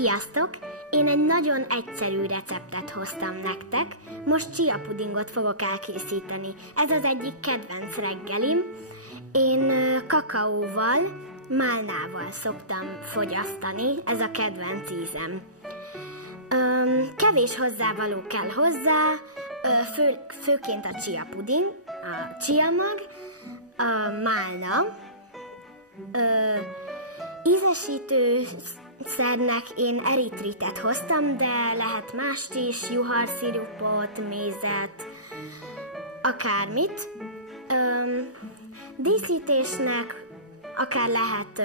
Sziasztok! Én egy nagyon egyszerű receptet hoztam nektek. Most chia pudingot fogok elkészíteni. Ez az egyik kedvenc reggelim. Én kakaóval, málnával szoktam fogyasztani. Ez a kedvenc ízem. Kevés hozzávaló kell hozzá, főként a chia puding, a chia mag, a málna, ízesítőszernek én eritritet hoztam, de lehet mást is, juharszirupot, mézet, akármit. Díszítésnek akár lehet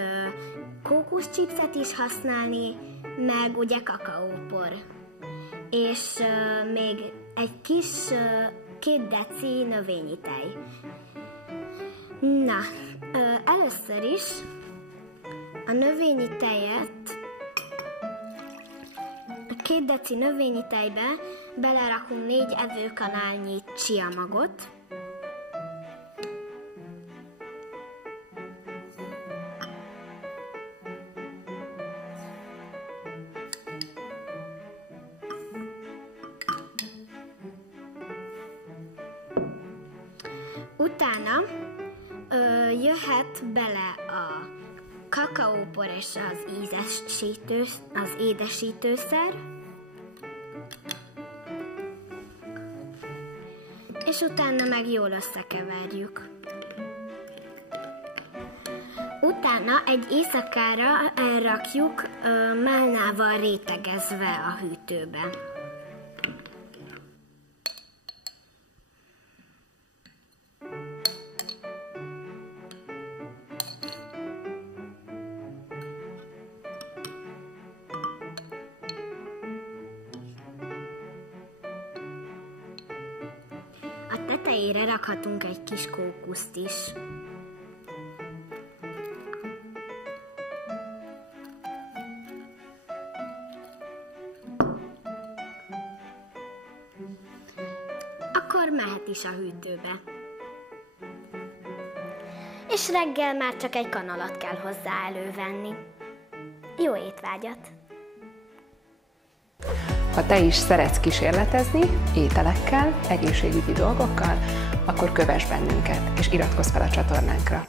kókuszchipset is használni, meg ugye kakaópor. És még egy kis 2 deci növényi tej. Na, először is a növényi tejet, a 2 deci növényi tejbe belerakunk 4 evőkanálnyi chia magot, utána jöhet bele a kakaópor és az édesítőszer, és utána meg jól összekeverjük. Utána egy éjszakára elrakjuk málnával rétegezve a hűtőbe. A tetejére rakhatunk egy kis kókuszt is. Akkor mehet is a hűtőbe. És reggel már csak egy kanalat kell hozzá elővenni. Jó étvágyat! Ha te is szeretsz kísérletezni ételekkel, egészségügyi dolgokkal, akkor kövess bennünket és iratkozz fel a csatornánkra.